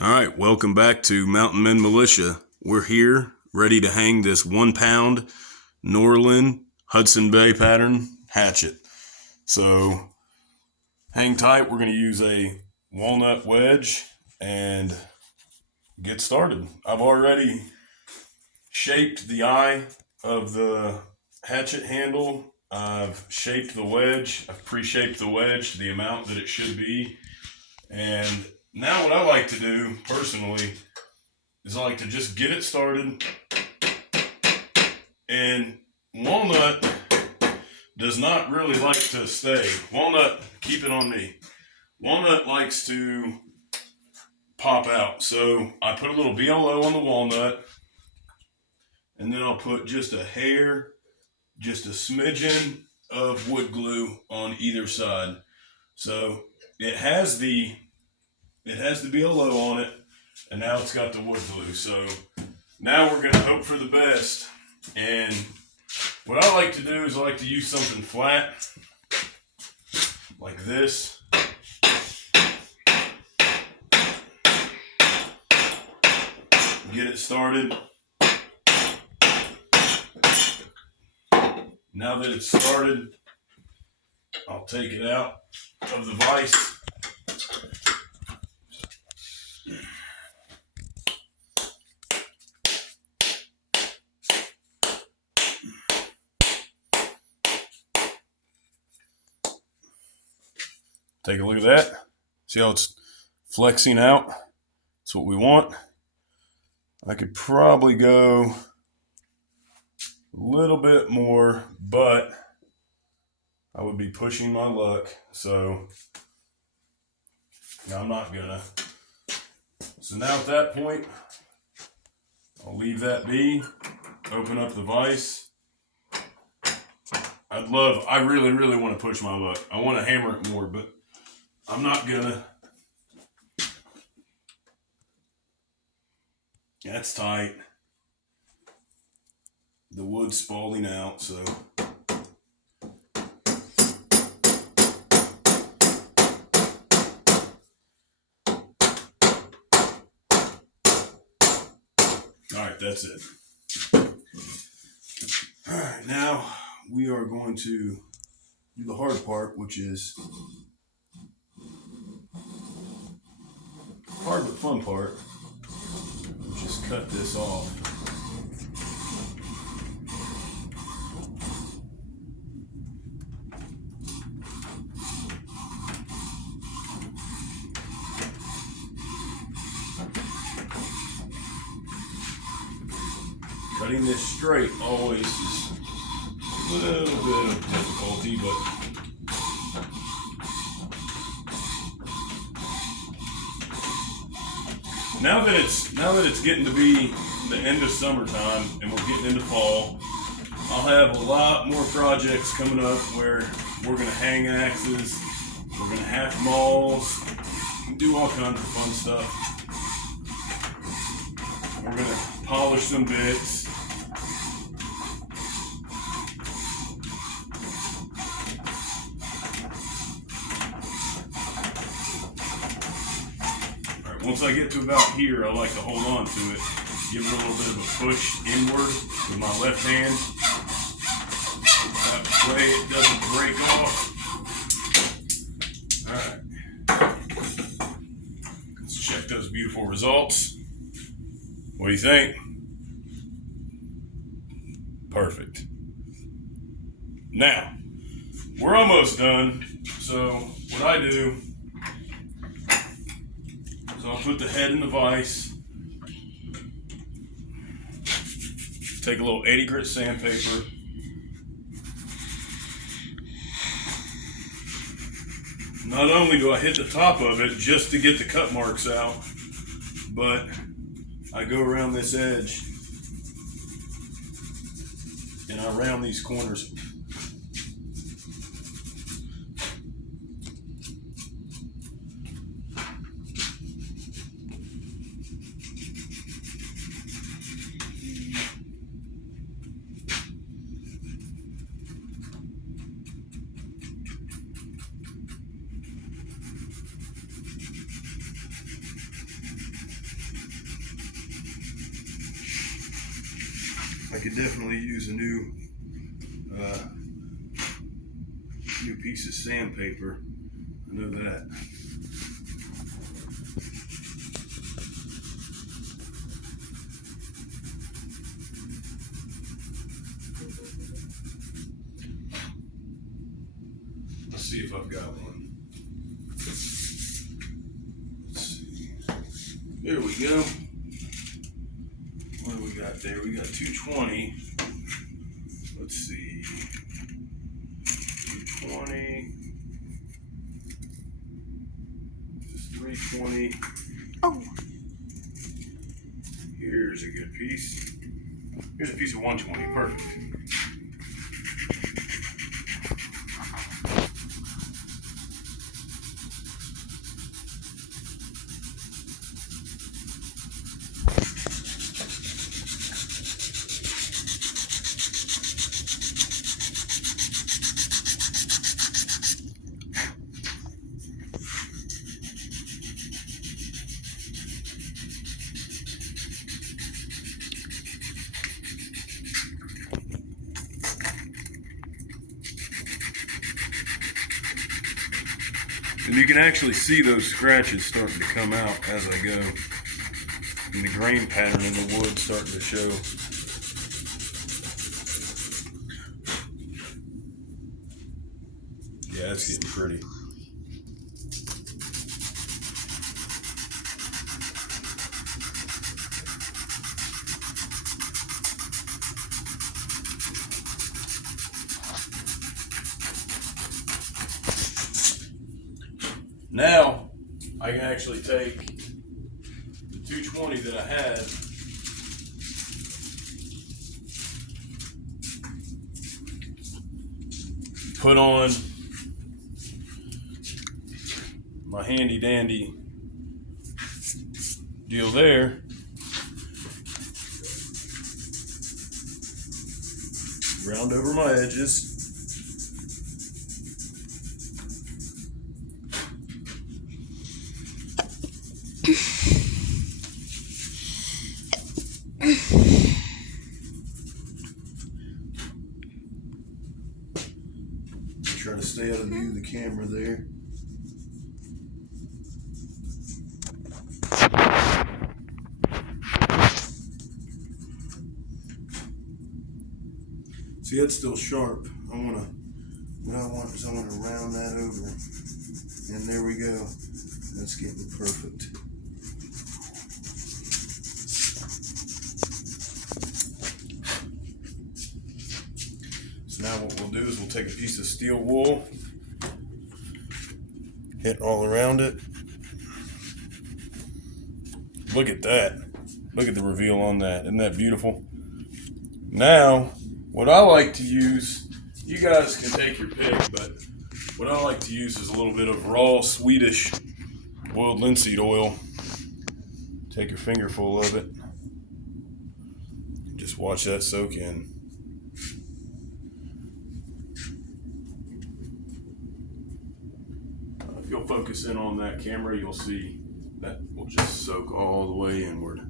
All right, welcome back to Mountain Men Militia. We're here ready to hang this 1 pound Norland Hudson Bay pattern hatchet. So hang tight. We're going to use a walnut wedge and get started. I've already shaped the eye of the hatchet handle. I've shaped the wedge. I've pre-shaped the wedge to the amount that it should be. And now what I like to do personally is I like to just get it started. And walnut does not really like to stay. Walnut, keep it on me. Walnut likes to pop out. So I put a little BLO on the walnut, and then I'll put just a hair, just a smidgen of wood glue on either side. So it has the BLO on it, and now it's got the wood glue. So now we're going to hope for the best. And what I like to do is I like to use something flat like this. Get it started. Now that it's started, I'll take it out of the vise. Take a look at that. See how it's flexing out? That's what we want. I could probably go a little bit more, but I would be pushing my luck. So I'm not gonna. So now at that point, I'll leave that be, open up the vise. I really want to push my luck. I want to hammer it more, but I'm not gonna. That's tight. The wood's spalling out, so. All right, that's it. All right, now we are going to do the hard part, which is hard but fun part. Just cut this off. Cutting this straight always is a little bit of difficulty, but now that it's getting to be the end of summertime and we're getting into fall, I'll have a lot more projects coming up where we're gonna hang axes, we're gonna hack mauls, do all kinds of fun stuff. We're gonna polish some bits. Once I get to about here, I like to hold on to it, give it a little bit of a push inward with my left hand. That way it doesn't break off. All right. Let's check those beautiful results. What do you think? Perfect. Now, we're almost done. So what I do, so I'll put the head in the vise, take a little 80 grit sandpaper, not only do I hit the top of it just to get the cut marks out, but I go around this edge and I round these corners. I could definitely use a new piece of sandpaper. I know that. Let's see if I've got one. Let's see. There we go. What do we got there? We got 220. Let's see. 220. Just 320. Oh. Here's a good piece. Here's a piece of 120. Perfect. And you can actually see those scratches starting to come out as I go. And the grain pattern in the wood starting to show. Yeah, it's getting pretty. Now, I can actually take the 220 that I had put on my handy dandy deal there. Round over my edges. Trying to stay out of view of the camera there. See, that's still sharp. What I want is I want to round that over. And there we go. That's getting perfect. So now what we'll do is we'll take a piece of steel wool, hit all around it. Look at that. Look at the reveal on that. Isn't that beautiful? Now, what I like to use, you guys can take your pick, but what I like to use is a little bit of raw Swedish boiled linseed oil. Take your finger full of it. Just watch that soak in. If you'll focus in on that camera, you'll see that will just soak all the way inward.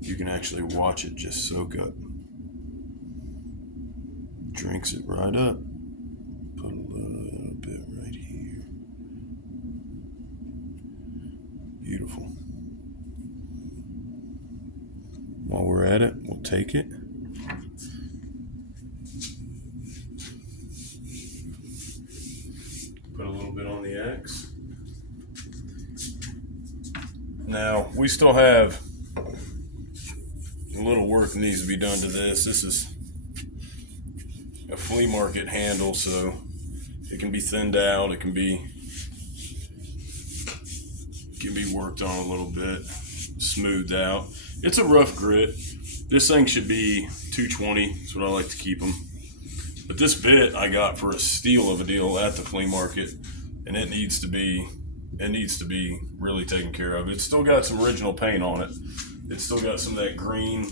You can actually watch it just soak up. Drinks it right up. Put a little bit right here. Beautiful. While we're at it, we'll take it. Put a little bit on the X. Now, we still have a little work that needs to be done to this. This is a flea market handle, so it can be thinned out. It can be worked on a little bit, smoothed out. It's a rough grit. This thing should be 220. That's what I like to keep them. But this bit I got for a steal of a deal at the flea market, and it needs to be really taken care of. It's still got some original paint on it. It's still got some of that green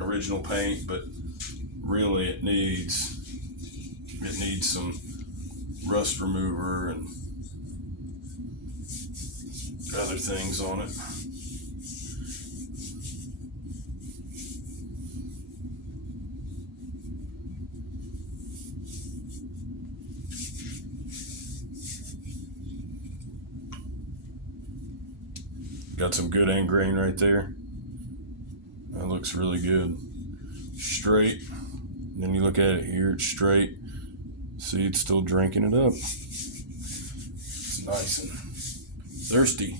original paint, but really it needs some rust remover and other things on it. Got some good end grain right there. That looks really good. Straight. Then you look at it here, it's straight. See, it's still drinking it up. It's nice and thirsty.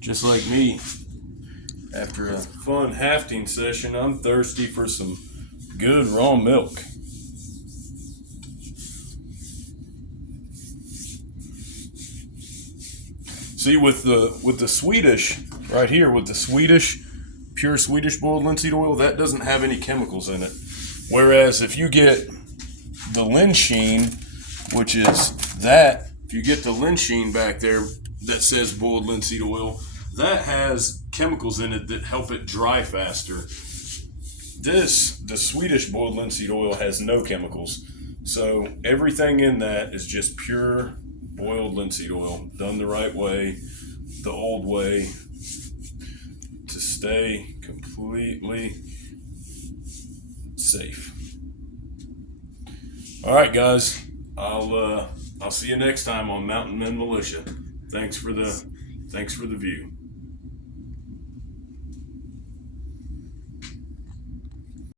Just like me. After a fun hafting session, I'm thirsty for some good raw milk. See, with the Swedish right here, with the Swedish, pure Swedish boiled linseed oil, that doesn't have any chemicals in it. Whereas if you get the Linsheen, which is that, if you get the Linsheen back there that says boiled linseed oil, that has chemicals in it that help it dry faster. The Swedish boiled linseed oil has no chemicals. So everything in that is just pure boiled linseed oil, done the right way, the old way, to stay completely safe. All right, guys, I'll see you next time on Mountain Men Militia. Thanks for the view.